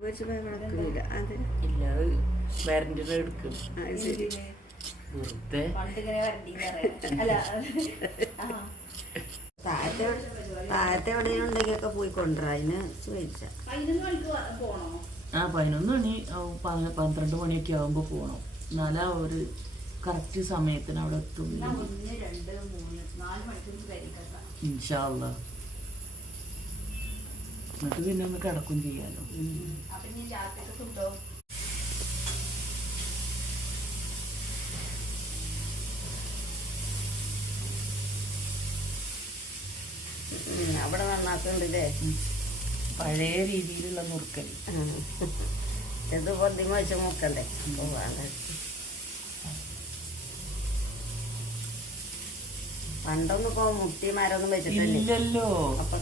ഇല്ല വാറന്റി എടുക്കും വെറുതെ താഴത്തെ എവിടെയും ഉണ്ടെങ്കിലൊക്കെ പോയി കൊണ്ടുവരാ. അതിന് ചോദിച്ച 11 മണി 12 മണിയൊക്കെ ആകുമ്പോ പോണം. എന്നാലാ ഒരു കറക്റ്റ് സമയത്തിന് അവിടെ എത്തും. ഇൻഷാ അല്ലാ. എന്നിട്ട് പിന്നെ ഒന്ന് കിടക്കും ചെയ്യാലോ. അവിടെ നന്നാക്കുന്നുണ്ടല്ലേ പഴയ രീതിയിലുള്ള മുറുക്കല്. ഇത് പൊന്തിമ വെച്ച് മുക്കണ്ടേ. പണ്ടൊന്നും ഇപ്പൊ മുട്ടി മരമൊന്നും വെച്ചിട്ടില്ലല്ലോ. ഇല്ലല്ലോ. അപ്പൊ